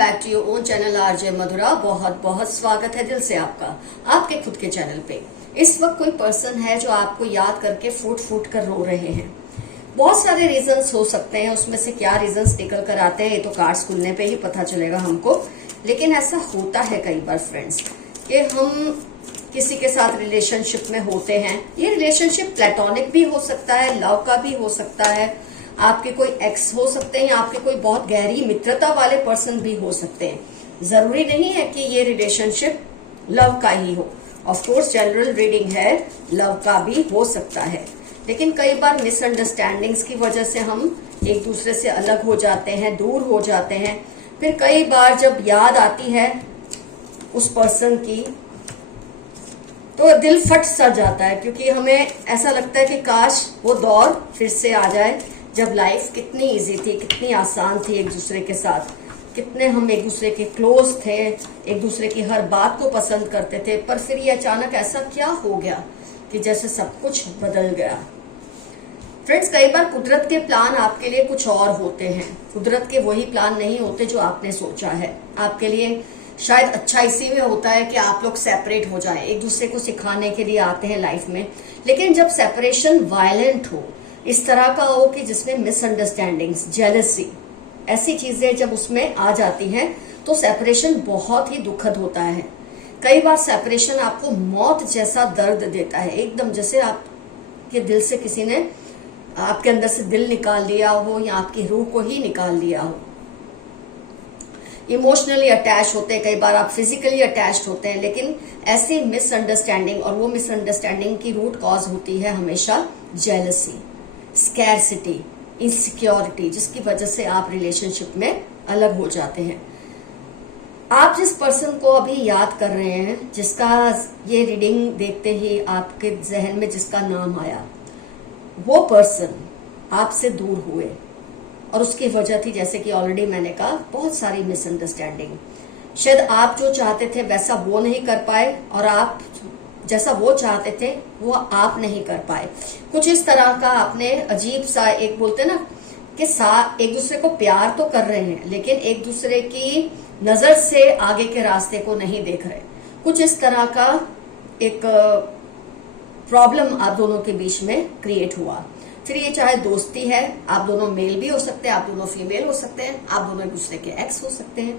Back to your own channel RJ Madhura. बहुत बहुत स्वागत है दिल से आपका आपके खुद के चैनल पे। इस वक्त कोई पर्सन है जो आपको याद करके फूट फूट कर रो रहे हैं। बहुत सारे रीजंस हो सकते हैं, उसमें से क्या रीजंस निकल कर आते हैं ये तो कार्ड्स खुलने पे ही पता चलेगा हमको। लेकिन ऐसा होता है कई बार फ्रेंड्स कि हम किसी के साथ रिलेशनशिप में होते हैं। ये रिलेशनशिप प्लेटोनिक भी हो सकता है, लव का भी हो सकता है, आपके कोई एक्स हो सकते हैं, आपके कोई बहुत गहरी मित्रता वाले पर्सन भी हो सकते हैं। जरूरी नहीं है कि ये रिलेशनशिप लव का ही हो। ऑफ कोर्स जनरल रीडिंग है, लव का भी हो सकता है, लेकिन कई बार मिसअंडरस्टैंडिंग्स की वजह से हम एक दूसरे से अलग हो जाते हैं, दूर हो जाते हैं। फिर कई बार जब याद आती है उस पर्सन की तो दिल फट सा जाता है, क्योंकि हमें ऐसा लगता है कि काश वो दौर फिर से आ जाए जब लाइफ कितनी इजी थी, कितनी आसान थी एक दूसरे के साथ, कितने हम एक दूसरे के क्लोज थे, एक दूसरे की हर बात को पसंद करते थे। पर फिर ये अचानक ऐसा क्या हो गया कि जैसे सब कुछ बदल गया। फ्रेंड्स, कई बार कुदरत के प्लान आपके लिए कुछ और होते हैं। कुदरत के वही प्लान नहीं होते जो आपने सोचा है। आपके लिए शायद अच्छा इसी में होता है कि आप लोग सेपरेट हो जाएं, एक दूसरे को सिखाने के लिए आते हैं लाइफ में। लेकिन जब सेपरेशन वायलेंट हो, इस तरह का हो कि जिसमें मिसअंडरस्टैंडिंग्स, जेलसी, ऐसी चीजें जब उसमें आ जाती हैं तो सेपरेशन बहुत ही दुखद होता है। कई बार सेपरेशन आपको मौत जैसा दर्द देता है, एकदम जैसे आपके दिल से किसी ने आपके अंदर से दिल निकाल लिया हो या आपकी रूह को ही निकाल लिया हो। इमोशनली अटैच होते हैं, कई बार आप फिजिकली अटैच्ड होते हैं, लेकिन ऐसी मिसअंडरस्टैंडिंग, और वो मिसअंडरस्टैंडिंग की रूट कॉज होती है हमेशा जेलसी, स्कैरसिटी, इनसिक्योरिटी, जिसकी वजह से आप रिलेशनशिप में अलग हो जाते हैं। आप जिस पर्सन को अभी याद कर रहे हैं, जिसका ये रीडिंग देखते ही आपके जहन में जिसका नाम आया, वो पर्सन आपसे दूर हुए और उसकी वजह थी, जैसे कि ऑलरेडी मैंने कहा, बहुत सारी मिसअंडरस्टैंडिंग। शायद आप जो चाहते थे वैसा वो नहीं कर पाए, और आप जैसा वो चाहते थे वो आप नहीं कर पाए। कुछ इस तरह का आपने अजीब सा, एक बोलते ना कि एक दूसरे को प्यार तो कर रहे हैं लेकिन एक दूसरे की नजर से आगे के रास्ते को नहीं देख रहे। कुछ इस तरह का एक प्रॉब्लम आप दोनों के बीच में क्रिएट हुआ। फिर ये चाहे दोस्ती है, आप दोनों मेल भी हो सकते हैं, आप दोनों फीमेल हो सकते हैं, आप दोनों एक दूसरे के एक्स हो सकते हैं,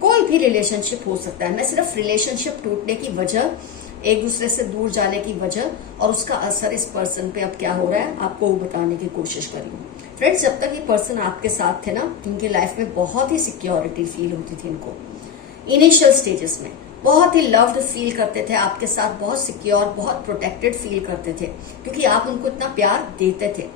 कोई भी रिलेशनशिप हो सकता है। मैं सिर्फ रिलेशनशिप टूटने की वजह, एक दूसरे से दूर जाने की वजह और उसका असर इस पर्सन पे अब क्या हो रहा है आपको बताने की कोशिश करी हूँ। फ्रेंड्स, जब तक ये पर्सन आपके साथ थे ना, उनकी लाइफ में बहुत ही सिक्योरिटी फील होती थी। इनको इनिशियल स्टेजेस में बहुत ही लव्ड फील करते थे, आपके साथ बहुत सिक्योर, बहुत प्रोटेक्टेड फील करते थे, क्योंकि आप उनको इतना प्यार देते थे।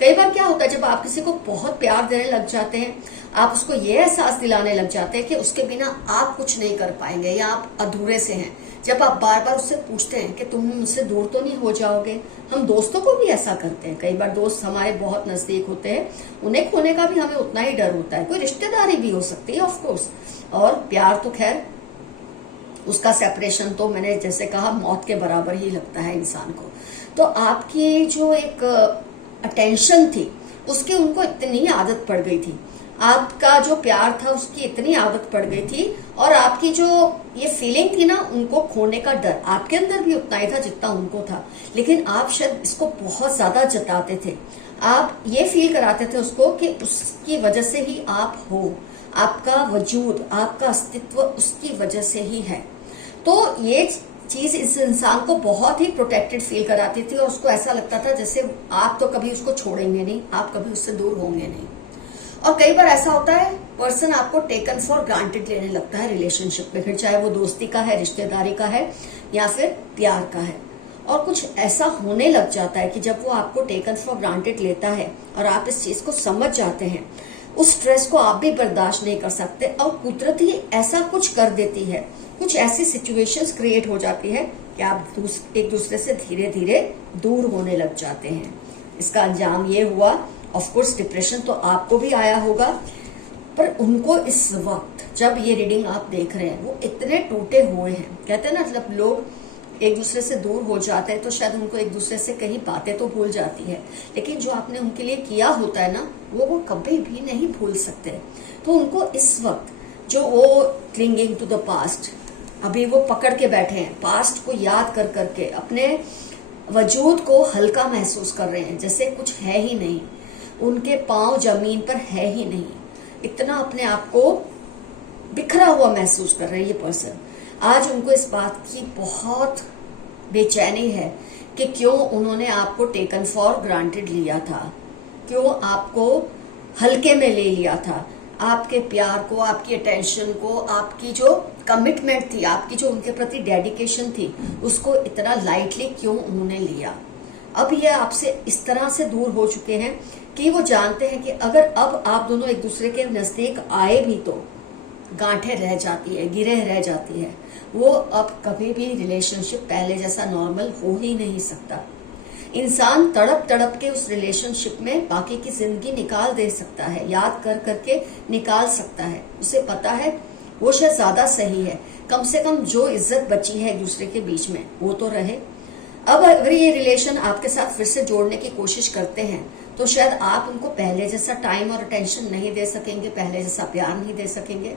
कई बार क्या होता है, जब आप किसी को बहुत प्यार देने लग जाते हैं, आप उसको ये एहसास दिलाने लग जाते हैं कि उसके बिना आप कुछ नहीं कर पाएंगे या आप अधूरे से हैं। जब आप बार बार उससे पूछते हैं कि तुम मुझसे दूर तो नहीं हो जाओगे। हम दोस्तों को भी ऐसा करते हैं। कई बार दोस्त हमारे बहुत नजदीक होते हैं, उन्हें खोने का भी हमें उतना ही डर होता है। कोई रिश्तेदारी भी हो सकती है ऑफ कोर्स, और प्यार तो खैर उसका सेपरेशन तो मैंने जैसे कहा मौत के बराबर ही लगता है इंसान को। तो आपकी जो एक अटेंशन थी उसकी उनको इतनी आदत पड़ गई थी, आपका जो प्यार था उसकी इतनी आदत पड़ गई थी, और आपकी जो ये फीलिंग थी ना, उनको खोने का डर आपके अंदर भी उतना ही था जितना उनको था। लेकिन आप शायद इसको बहुत ज्यादा जताते थे, आप ये फील कराते थे उसको कि उसकी वजह से ही आप हो, आपका वजूद, आपका अस्तित्व उसकी वजह से ही है। तो ये चीज इस इंसान को बहुत ही प्रोटेक्टेड फील कराती थी, और उसको ऐसा लगता था जैसे आप तो कभी उसको छोड़ेंगे नहीं, आप कभी उससे दूर होंगे नहीं। और कई बार ऐसा होता है, पर्सन आपको टेकन फॉर ग्रांटेड लेने लगता है रिलेशनशिप में, फिर चाहे वो दोस्ती का है, रिश्तेदारी का है या फिर प्यार का है। और कुछ ऐसा होने लग जाता है कि जब वो आपको टेकन फॉर ग्रांटेड लेता है और आप इस चीज को समझ जाते हैं, उस स्ट्रेस को आप भी बर्दाश्त नहीं कर सकते, और कुदरत ही ऐसा कुछ कर देती है, कुछ ऐसी सिचुएशंस क्रिएट हो जाती है कि आप एक दूसरे से धीरे धीरे दूर होने लग जाते हैं। इसका अंजाम ये हुआ, ऑफ कोर्स डिप्रेशन तो आपको भी आया होगा, पर उनको इस वक्त जब ये रीडिंग आप देख रहे हैं वो इतने टूटे हुए हैं। कहते हैं ना, जब लोग एक दूसरे से दूर हो जाते हैं तो शायद उनको एक दूसरे से कहीं बातें तो भूल जाती है, लेकिन जो आपने उनके लिए किया होता है ना, वो कभी भी नहीं भूल सकते। तो उनको इस वक्त जो वो क्लिंगिंग टू द पास्ट, अभी वो पकड़ के बैठे हैं, पास्ट को याद कर करके अपने वजूद को हल्का महसूस कर रहे हैं, जैसे कुछ है ही नहीं, उनके पांव जमीन पर है ही नहीं, इतना अपने आप को बिखरा हुआ महसूस कर रहे हैं ये पर्सन। आज उनको इस बात की बहुत बेचैनी है कि क्यों उन्होंने आपको टेकन फॉर ग्रांटेड लिया था, क्यों आपको हल्के में ले लिया था, आपके प्यार को, आपकी अटेंशन को, आपकी जो कमिटमेंट थी, आपकी जो उनके प्रति डेडिकेशन थी, उसको इतना लाइटली क्यों उन्होंने लिया। अब ये आपसे इस तरह से दूर हो चुके हैं कि वो जानते हैं कि अगर अब आप दोनों एक दूसरे के नजदीक आए भी तो गांठें रह जाती है, गिरह रह जाती है। वो अब कभी भी रिलेशनशिप पहले जैसा नॉर्मल हो ही नहीं सकता। इंसान तड़प तड़प के उस रिलेशनशिप में बाकी की जिंदगी निकाल दे सकता है, याद कर करके निकाल सकता है। उसे पता है वो शायद ज्यादा सही है, कम से कम जो इज्जत बची है एक दूसरे के बीच में वो तो रहे। अब अगर ये रिलेशन आपके साथ फिर से जोड़ने की कोशिश करते हैं तो शायद आप उनको पहले जैसा टाइम और अटेंशन नहीं दे सकेंगे, पहले जैसा प्यार नहीं दे सकेंगे,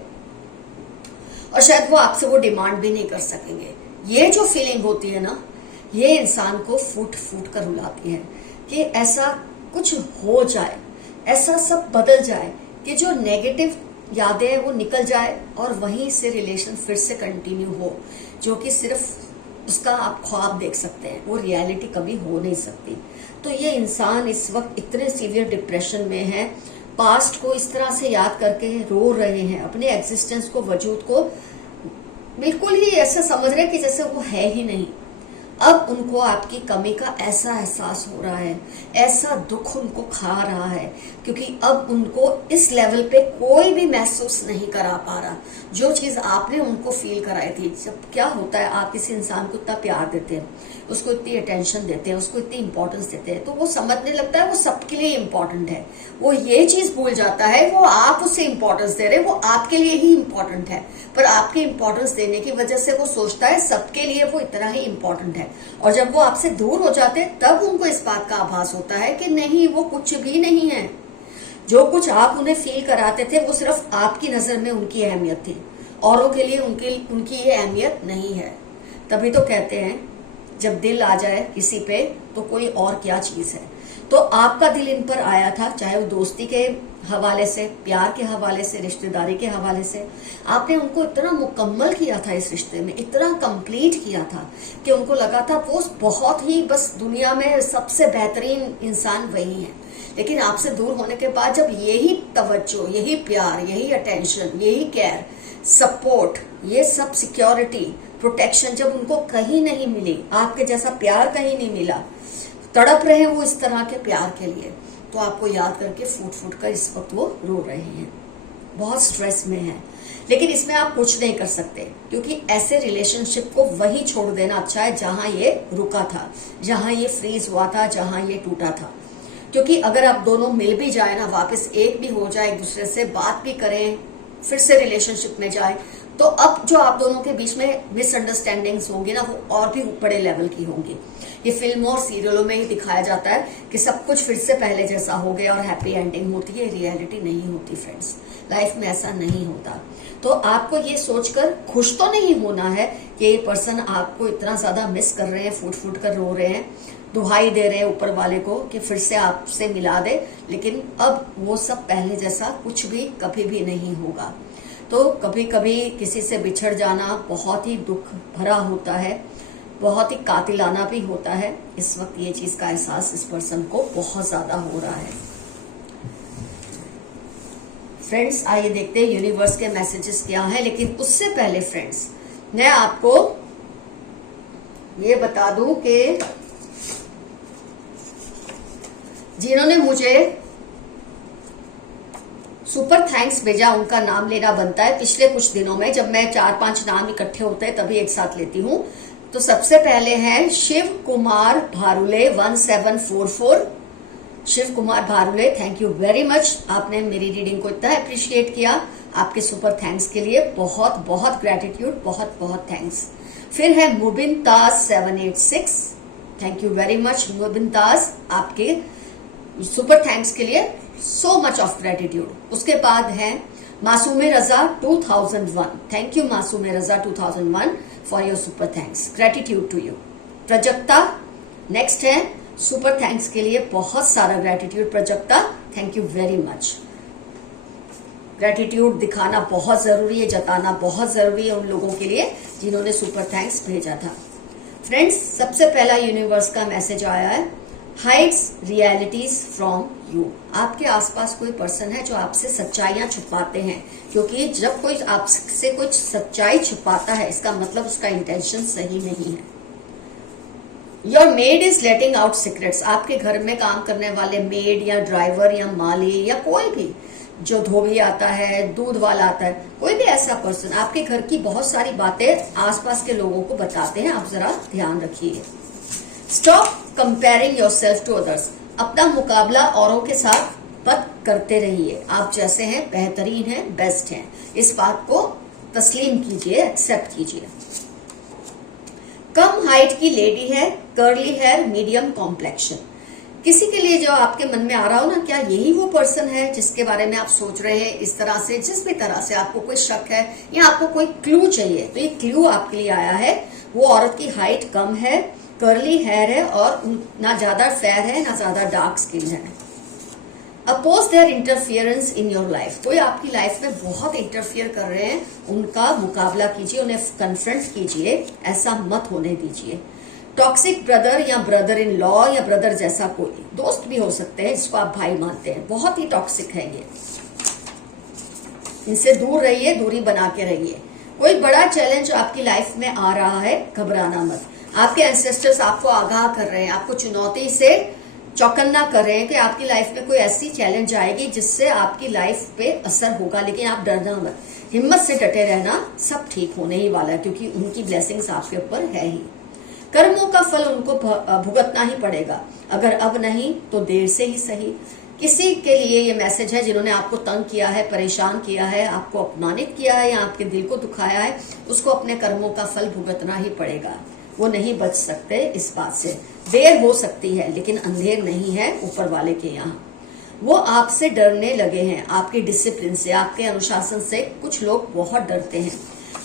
और शायद वो आपसे वो डिमांड भी नहीं कर सकेंगे। ये जो फीलिंग होती है ना, ये इंसान को फूट फूट कर रुलाती है कि ऐसा कुछ हो जाए, ऐसा सब बदल जाए कि जो नेगेटिव यादें वो निकल जाए और वहीं से रिलेशन फिर से कंटिन्यू हो, जो कि सिर्फ उसका आप ख्वाब देख सकते हैं, वो रियलिटी कभी हो नहीं सकती। तो ये इंसान इस वक्त इतने सीवियर डिप्रेशन में है, पास्ट को इस तरह से याद करके रो रहे हैं, अपने एग्जिस्टेंस को, वजूद को बिल्कुल ही ऐसा समझ रहे हैं कि जैसे वो है ही नहीं। अब उनको आपकी कमी का ऐसा एहसास हो रहा है, ऐसा दुख उनको खा रहा है, क्योंकि अब उनको इस लेवल पे कोई भी महसूस नहीं करा पा रहा जो चीज आपने उनको फील कराई थी। जब क्या होता है, आप किसी इंसान को इतना प्यार देते हैं, उसको इतनी अटेंशन देते हैं, उसको इतनी इंपॉर्टेंस देते हैं, तो वो समझने लगता है वो सबके लिए इंपॉर्टेंट है। वो ये चीज भूल जाता है वो आप उसे इंपॉर्टेंस दे रहे हैं, वो आपके लिए ही इंपॉर्टेंट है, पर आपके इंपॉर्टेंस देने की वजह से वो सोचता है सबके लिए वो इतना ही इंपॉर्टेंट है। और जब वो आपसे दूर हो जाते हैं तब उनको इस बात का आभास होता है कि नहीं, वो कुछ भी नहीं है। जो कुछ आप उन्हें फील कराते थे वो सिर्फ आपकी नजर में उनकी अहमियत थी, औरों के लिए उनकी ये अहमियत नहीं है। तभी तो कहते हैं जब दिल आ जाए किसी पे तो कोई और क्या चीज है। तो आपका दिल इन पर आया था, चाहे वो दोस्ती के हवाले से, प्यार के हवाले से, रिश्तेदारी के हवाले से। आपने उनको इतना मुकम्मल किया था इस रिश्ते में, इतना कंप्लीट किया था कि उनको लगा था वो बहुत ही बस दुनिया में सबसे बेहतरीन इंसान वही है। लेकिन आपसे दूर होने के बाद जब यही तवज्जो, यही प्यार, यही अटेंशन, यही केयर, सपोर्ट, ये सब सिक्योरिटी, प्रोटेक्शन जब उनको कहीं नहीं मिली, आपके जैसा प्यार कहीं नहीं मिला, तड़प रहे हैं वो इस तरह के प्यार के लिए, तो आपको याद करके फूट फूट कर इस वक्त वो रो रहे हैं, बहुत स्ट्रेस में है। लेकिन इसमें आप कुछ नहीं कर सकते, क्योंकि ऐसे रिलेशनशिप को वही छोड़ देना अच्छा है जहां ये रुका था, जहां ये फ्रीज हुआ था, जहां ये टूटा था। क्योंकि अगर आप दोनों मिल भी जाए ना, वापस एक भी हो जाए, एक दूसरे से बात भी करें, फिर से रिलेशनशिप में जाए, तो अब जो आप दोनों के बीच में मिसअंडरस्टैंडिंग्स होंगी ना, वो और भी बड़े लेवल की होंगी। ये फिल्मों और सीरियलों में ही दिखाया जाता है कि सब कुछ फिर से पहले जैसा हो गया और हैप्पी एंडिंग होती है। रियलिटी नहीं होती फ्रेंड्स, लाइफ में ऐसा नहीं होता। तो आपको ये सोचकर खुश तो नहीं होना है कि ये पर्सन आपको इतना ज्यादा मिस कर रहे हैं, फूट फूट कर रो रहे हैं, दुहाई दे रहे हैं ऊपर वाले को कि फिर से आपसे मिला दे, लेकिन अब वो सब पहले जैसा कुछ भी कभी भी नहीं होगा। तो कभी कभी किसी से बिछड़ जाना बहुत ही दुख भरा होता है, बहुत ही कातिलाना भी होता है। इस वक्त ये चीज का एहसास इस पर्सन को बहुत ज्यादा हो रहा है। फ्रेंड्स, आइए देखते हैं यूनिवर्स के मैसेजेस क्या हैं। लेकिन उससे पहले फ्रेंड्स, मैं आपको ये बता दूं कि जिन्होंने मुझे सुपर थैंक्स भेजा उनका नाम लेना बनता है। पिछले कुछ दिनों में जब मैं 4-5 नाम इकट्ठे होते हैं तभी एक साथ लेती हूं। तो सबसे पहले हैं Shiv Kumar Bharule 1744। Shiv Kumar Bharule, thank you very much, आपने मेरी रीडिंग को इतना अप्रिशिएट किया। आपके सुपर थैंक्स के लिए बहुत बहुत ग्रेटिट्यूड, बहुत बहुत थैंक्स। फिर है Mubin Taj 786, thank you very much Mubin Taj, आपके सुपर थैंक्स के लिए सो मच ऑफ ग्रेटिट्यूड। उसके बाद है Masoome Raza 2001, thank you Masoome Raza 2001 for your super thanks, gratitude to you. Prajakta next है, सुपर थैंक्स के लिए बहुत सारा gratitude Prajakta, thank you very much. Gratitude दिखाना बहुत जरूरी है, जताना बहुत जरूरी है उन लोगों के लिए जिन्होंने सुपर थैंक्स भेजा था। फ्रेंड्स, सबसे पहला यूनिवर्स का मैसेज आया है, हाइड्स रियलिटीज फ्रॉम यू। आपके आसपास कोई पर्सन है जो आपसे सच्चाइयां छुपाते हैं, क्योंकि जब कोई आपसे कुछ सच्चाई छुपाता है इसका मतलब उसका इंटेंशन सही नहीं है। Your made is letting out secrets. आपके घर में काम करने वाले मेड या ड्राइवर या माली या कोई भी जो धोबी आता है, दूध वाला आता है, कोई भी ऐसा पर्सन आपके घर की बहुत सारी बातें आसपास के लोगों को बताते हैं, आप जरा ध्यान रखिए। Stop comparing yourself to others. अपना मुकाबला औरों के साथ मत करते रहिए, आप जैसे हैं बेहतरीन हैं, बेस्ट हैं, इस बात को तस्लीम कीजिए, एक्सेप्ट कीजिए। कम हाइट की लेडी है, कर्ली हेयर, मीडियम कॉम्प्लेक्शन। किसी के लिए जो आपके मन में आ रहा हो ना, क्या यही वो पर्सन है जिसके बारे में आप सोच रहे हैं, इस तरह से जिस भी तरह से आपको कोई शक है या आपको कोई क्लू चाहिए, तो ये क्लू आपके लिए आया है। वो औरत की हाइट कम है, कर्ली हेयर है और ना ज्यादा फेयर है ना ज्यादा डार्क स्किन है। Oppose their interference in your life. कोई आपकी लाइफ में बहुत इंटरफियर कर रहे हैं, उनका मुकाबला कीजिए, उन्हें कन्फ्रंट कीजिए, ऐसा मत होने दीजिए। टॉक्सिक ब्रदर या ब्रदर इन लॉ या ब्रदर जैसा कोई दोस्त भी हो सकते हैं जिसको आप भाई मानते हैं, बहुत ही टॉक्सिक है ये, इनसे दूर रहिए, दूरी बना के रहिए। कोई बड़ा चैलेंज आपकी लाइफ में आ रहा है, घबराना मत। आपके एंसेस्टर्स आपको आगाह कर रहे हैं, आपको चुनौती से चौकन्ना कर रहे हैं कि आपकी लाइफ में कोई ऐसी चैलेंज आएगी जिससे आपकी लाइफ पे असर होगा, लेकिन आप डरना मत, हिम्मत से डटे रहना, सब ठीक होने ही वाला है, क्योंकि उनकी ब्लेसिंग्स आपके ऊपर है ही। कर्मों का फल उनको भुगतना ही पड़ेगा, अगर अब नहीं तो देर से ही सही। किसी के लिए ये मैसेज है जिन्होंने आपको तंग किया है, परेशान किया है, आपको अपमानित किया है या आपके दिल को दुखाया है, उसको अपने कर्मों का फल भुगतना ही पड़ेगा, वो नहीं बच सकते इस बात से। देर हो सकती है लेकिन अंधेर नहीं है ऊपर वाले के यहाँ। वो आपसे डरने लगे हैं, आपके डिसिप्लिन से, आपके अनुशासन से कुछ लोग बहुत डरते हैं,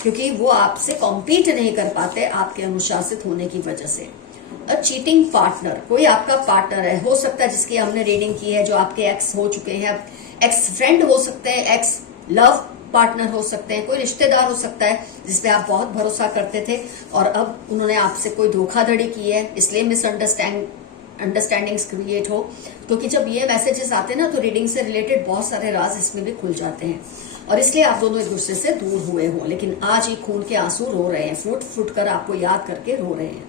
क्योंकि वो आपसे कॉम्पीट नहीं कर पाते आपके अनुशासित होने की वजह से। अ चीटिंग पार्टनर, कोई आपका पार्टनर है, हो सकता है जिसकी हमने रीडिंग की है, जो आपके एक्स हो चुके हैं, एक्स फ्रेंड हो सकते हैं, एक्स लव पार्टनर हो सकते हैं, कोई रिश्तेदार हो सकता है जिसपे आप बहुत भरोसा करते थे और अब उन्होंने आपसे कोई धोखाधड़ी की है, इसलिए मिसअंडरस्टैंडिंग्स क्रिएट हो। क्योंकि जब ये मैसेजेस आते हैं ना तो रीडिंग से रिलेटेड बहुत सारे राज इसमें भी खुल जाते हैं और इसलिए आप दोनों एक दूसरे से दूर हुए हो, लेकिन आज ये खून के आंसू रो रहे हैं, फूट फूट कर आपको याद करके रो रहे हैं।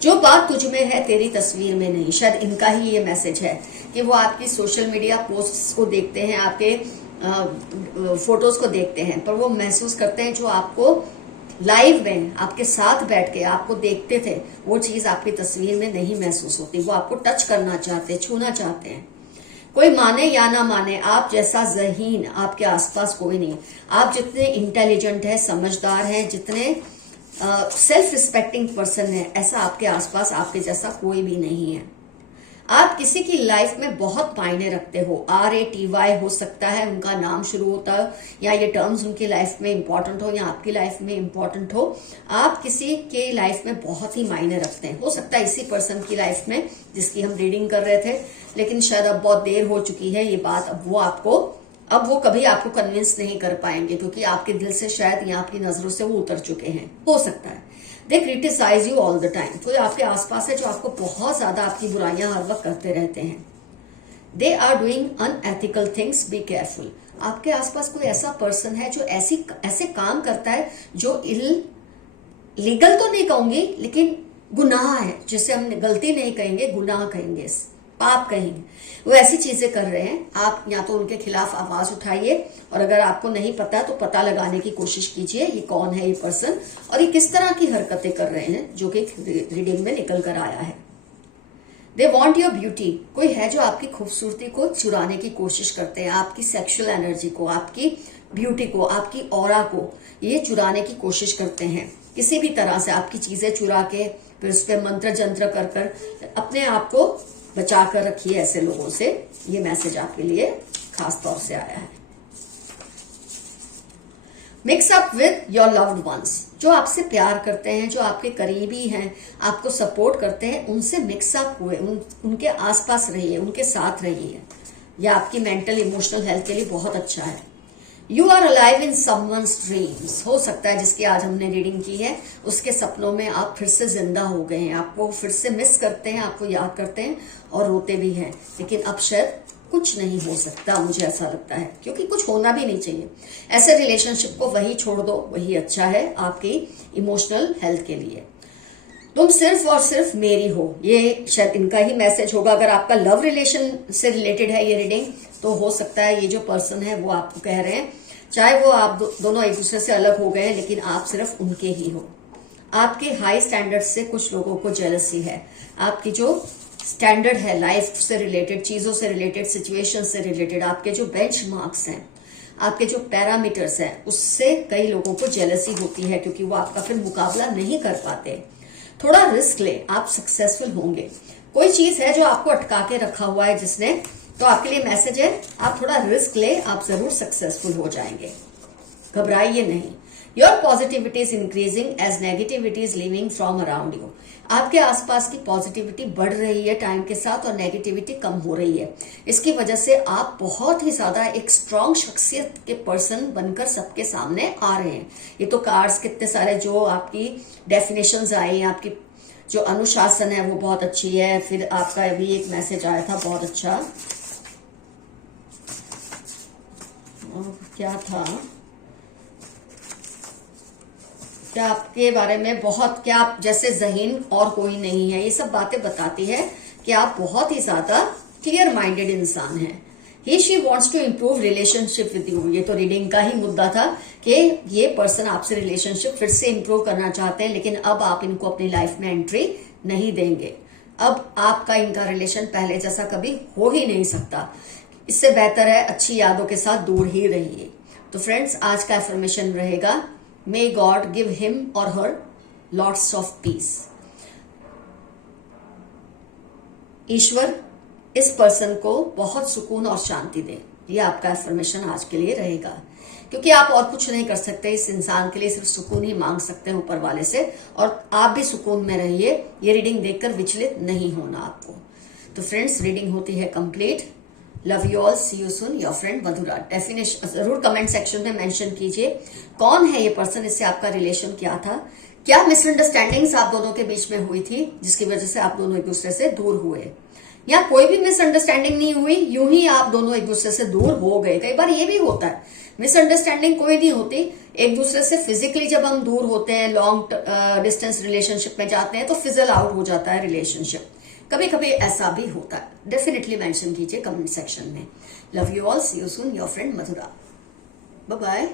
जो बात तुझ में है तेरी तस्वीर में नहीं, शायद इनका ही ये मैसेज है कि वो आपकी सोशल मीडिया पोस्ट्स को देखते हैं, आपके फोटोज को देखते हैं, पर वो महसूस करते हैं जो आपको लाइव में आपके साथ बैठ के आपको देखते थे, वो चीज आपकी तस्वीर में नहीं महसूस होती। वो आपको टच करना चाहते, छूना चाहते हैं। कोई माने या ना माने, आप जैसा ज़हीन आपके आसपास कोई नहीं। आप जितने इंटेलिजेंट है, समझदार हैं, जितने सेल्फ रिस्पेक्टिंग पर्सन है, ऐसा आपके आसपास आपके जैसा कोई भी नहीं है। आप किसी की लाइफ में बहुत मायने रखते हो, RATY हो सकता है उनका नाम शुरू होता है, या ये टर्म्स उनकी लाइफ में इंपॉर्टेंट हो या आपकी लाइफ में इंपॉर्टेंट हो। आप किसी के लाइफ में बहुत ही मायने रखते हैं, हो सकता है इसी पर्सन की लाइफ में जिसकी हम रीडिंग कर रहे थे, लेकिन शायद अब बहुत देर हो चुकी है ये बात, अब वो कभी आपको कन्विंस नहीं कर पाएंगे, क्योंकि आपके दिल से शायद या आपकी नजरों से वो उतर चुके हैं, हो सकता है। They criticise you all the time, कोई आपके आसपास है जो आपको बहुत ज्यादा आपकी बुराइयां हर वक्त करते रहते हैं। They are doing unethical things, be careful. आपके आसपास कोई ऐसा पर्सन है जो ऐसे काम करता है जो लीगल तो नहीं कहूंगी, लेकिन गुनाह है, जिसे हम गलती नहीं कहेंगे, गुनाह कहेंगे, पाप कहेंगे। वो ऐसी चीजें कर रहे हैं, आप या तो उनके खिलाफ आवाज उठाइए, और अगर आपको नहीं पता तो पता लगाने की कोशिश कीजिए ये कौन है ये पर्सन और ये किस तरह की हरकतें कर रहे हैं, जो कि रीडिंग में निकल कर आया है। दे वॉन्ट योर ब्यूटी, कोई है जो आपकी खूबसूरती को चुराने की कोशिश करते हैं, आपकी सेक्सुअल एनर्जी को, आपकी ब्यूटी को, आपकी ऑरा को ये चुराने की कोशिश करते हैं। किसी भी तरह से आपकी चीजें चुरा के फिर उस पर मंत्र जंत्र कर अपने आप को बचा कर रखिए ऐसे लोगों से। ये मैसेज आपके लिए खास तौर से आया है। Mix up with your loved ones, जो आपसे प्यार करते हैं, जो आपके करीबी हैं, आपको सपोर्ट करते हैं, उनसे मिक्सअप हुए, उनके आसपास रहिए, उनके साथ रहिए। यह आपकी मेंटल इमोशनल हेल्थ के लिए बहुत अच्छा है। You are alive in someone's dreams, हो सकता है जिसकी आज हमने रीडिंग की है उसके सपनों में आप फिर से जिंदा हो गए हैं, आपको फिर से मिस करते हैं, आपको याद करते हैं और रोते भी हैं, लेकिन अब शायद कुछ नहीं हो सकता, मुझे ऐसा लगता है, क्योंकि कुछ होना भी नहीं चाहिए। ऐसे रिलेशनशिप को वही छोड़ दो, वही अच्छा है आपकी इमोशनल हेल्थ के लिए। तुम सिर्फ और सिर्फ मेरी हो, ये शायद इनका ही मैसेज होगा। अगर आपका लव रिलेशन से रिलेटेड है ये रीडिंग, तो हो सकता है ये जो पर्सन है वो आपको कह रहे हैं, चाहे वो आप दोनों एक दूसरे से अलग हो गए हैं, लेकिन आप सिर्फ उनके ही हो। आपके हाई स्टैंडर्ड से कुछ लोगों को जेलसी है। आपकी जो स्टैंडर्ड है लाइफ से रिलेटेड, चीजों से रिलेटेड, सिचुएशन से रिलेटेड, आपके जो बेंच मार्क्स हैं, आपके जो पैरामीटर्स हैं, उससे कई लोगों को जेलसी होती है, क्योंकि वो आपका फिर मुकाबला नहीं कर पाते। थोड़ा रिस्क ले, आप सक्सेसफुल होंगे। कोई चीज है जो आपको अटका के रखा हुआ है जिसने, तो आपके लिए मैसेज है, आप थोड़ा रिस्क ले, आप जरूर सक्सेसफुल हो जाएंगे, घबराइए नहीं। Your positivity is increasing as negativity is living from around you. आपके आसपास की पॉजिटिविटी बढ़ रही है टाइम के साथ और नेगेटिविटी कम हो रही है। इसकी वजह से आप बहुत ही ज्यादा एक स्ट्रांग शख्सियत के पर्सन बनकर सबके सामने आ रहे हैं। ये तो कार्ड्स कितने सारे जो आपकी डेफिनेशंस आई हैं, आपकी जो अनुशासन है वो बहुत अच्छी है। फिर आपका भी एक मैसेज आया था बहुत अच्छा, क्या था, क्या आपके बारे में बहुत, क्या आप जैसे ज़हीन और कोई नहीं है, ये सब बातें बताती है कि आप बहुत ही ज्यादा क्लियर माइंडेड इंसान हैं। He she wants to improve relationship with you, ये तो रीडिंग का ही मुद्दा था कि ये पर्सन आपसे रिलेशनशिप फिर से इम्प्रूव करना चाहते हैं, लेकिन अब आप इनको अपनी लाइफ में एंट्री नहीं देंगे। अब आपका इनका रिलेशन पहले जैसा कभी हो ही नहीं सकता। इससे बेहतर है अच्छी यादों के साथ दूर ही रहिए। तो फ्रेंड्स, आज का एफर्मेशन रहेगा, मे गॉड गिव हिम और हर लॉट्स ऑफ पीस। ईश्वर इस पर्सन को बहुत सुकून और शांति दे, ये आपका एफर्मेशन आज के लिए रहेगा, क्योंकि आप और कुछ नहीं कर सकते इस इंसान के लिए, सिर्फ सुकून ही मांग सकते हैं ऊपर वाले से, और आप भी सुकून में रहिए। ये रीडिंग देखकर विचलित नहीं होना आपको। तो फ्रेंड्स, रीडिंग होती है complete. Love you all, see you soon, your friend Madhura. Definition जरूर कमेंट सेक्शन में मेंशन कीजिए, कौन है ये पर्सन, इससे आपका रिलेशन क्या था, क्या मिसअंडरस्टैंडिंग्स आप दोनों के बीच में हुई थी जिसकी वजह से आप दोनों एक दूसरे से दूर हुए, या कोई भी मिसअंडरस्टैंडिंग नहीं हुई, यूं ही आप दोनों एक दूसरे से दूर हो गए। कई बार ये भी होता है, मिसअंडरस्टैंडिंग कोई नहीं होती, एक दूसरे से फिजिकली जब हम दूर होते हैं, लॉन्ग डिस्टेंस रिलेशनशिप में जाते हैं, तो फिजल आउट हो जाता है रिलेशनशिप। कभी कभी ऐसा भी होता है। डेफिनेटली मेंशन कीजिए कमेंट सेक्शन में। Love you all, see you soon, your friend Madhura. Bye bye.